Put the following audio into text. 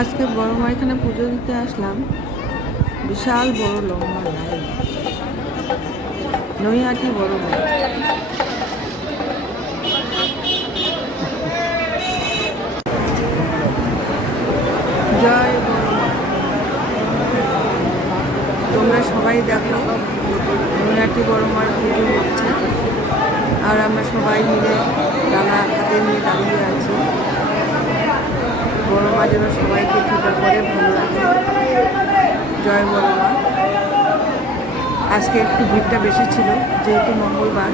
আজকে বড় মা এখানে পুজো দিতে আসলাম। বিশাল বড় লম্বা লাইন, নৈহাটি বড় মা। জয় বড় মা। তোমরা সবাই দেখো, নৈহাটি বড় মার পুজো হচ্ছে আর আমরা সবাই মিলে ডালা হাতে নিয়ে দাঁড়িয়ে আছি। বড় মা যেন সবাইকে কৃপা করে ভালো লাগে। জয় বড় মা। আজকে একটু ভিড়টা বেশি ছিল যেহেতু মঙ্গলবার।